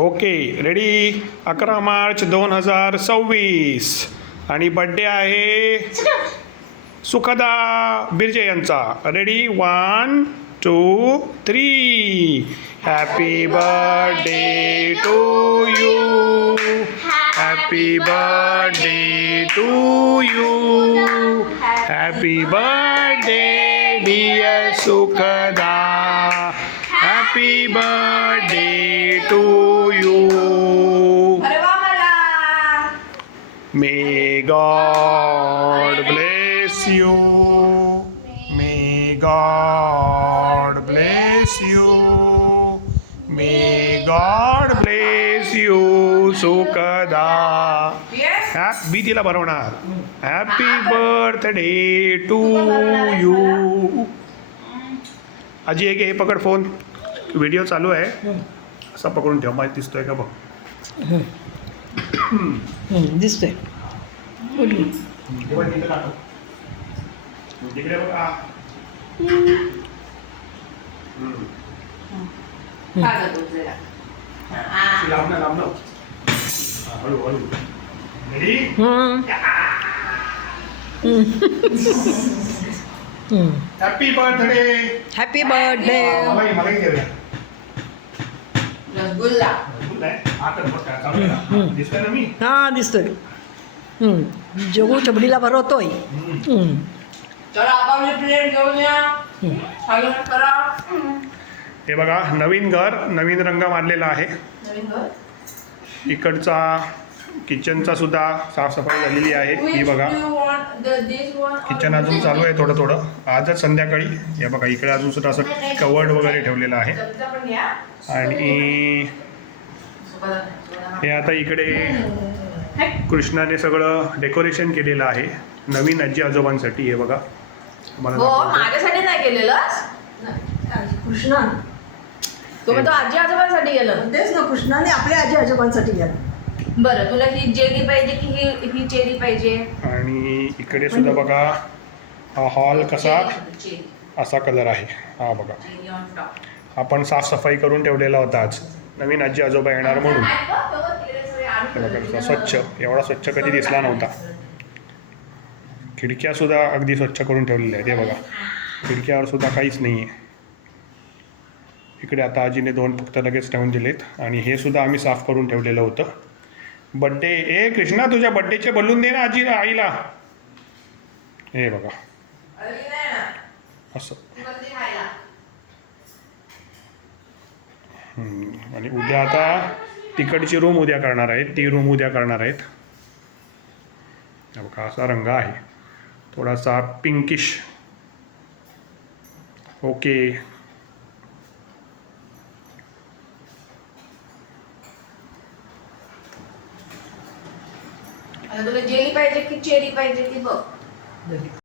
Okay ready. 11 March 2026 आणि birthday आहे सुखदा बिर्जे यांचा. Ready 1 2 3. Happy birthday to you. Happy birthday to you. Happy birthday dear Sukhada. Happy birthday to you. May God bless you. May God bless you. May God bless you, Sukhada. मी तिला भरवणार. Happy birthday to you. आजी एक हे पकड phone. Video चालू आहे. असा पकडून ठेव. माहिती दिसतोय का बघ. दिसतोय. तिकडे बघा. लांब हळू हळू. Ready. Happy birthday. Happy birthday. मला घेऊया. रसगुल्ला. दिसतोय ना मी. हा दिसतोय. जगू चबडीला भरवतोय. चला आपण प्लेट घेऊन या. करा. हे बघा नवीन घर, नवीन रंग मारलेला आहे. इकडचा किचनचा सुद्धा साफसफाई झालेली आहे. ही बघा किचन अजून चालू आहे थोडं थोडं. आजच संध्याकाळी. हे बघा इकडे अजून सुद्धा असं कवर्ड वगैरे ठेवलेलं आहे. आणि हे आता इकडे कृष्णाने सगळं डेकोरेशन केलेलं आहे नवीन आजी आजोबांसाठी. हे बघा माझ्यासाठी नाही केलेलं. कृष्णा तुम्ही तो आजी आजोबांसाठी गेलं. तेच ना, कृष्णाने आपल्या आजी आजोबांसाठी गेला. बरं तुला ही जेली पाहिजे की ही चेरी पाहिजे. आणि इकडे सुद्धा बघा हा हॉल कसा असा कलर आहे. हा बघा आपण साफसफाई करून ठेवलेला होता आज. नवीन आजी आजोबा येणार म्हणून. हे बघा स्वच्छ. एवढा स्वच्छ कधी दिसला नव्हता. खिडक्या सुद्धा अगदी स्वच्छ करून ठेवलेल्या आहेत. हे बघा खिडक्यावर सुद्धा काहीच नाही आहे. इकडे आता आजीने 2 फक्त लगेच ठेवून दिलेत. आणि हे सुद्धा आम्ही साफ करून ठेवलेलं होतं. बड्डे. ए कृष्णा तुझ्या बड्डेचे बलून दे ना आजी आईला. हे बघा असं. आणि उद्या आता तिकडची रूम उद्या करणार आहेत. ती रूम उद्या करणार आहेत. बघा असा रंग आहे थोडासा पिंकिश. ओके. तुला जेली पाहिजे की चेरी पाहिजे ती बघ.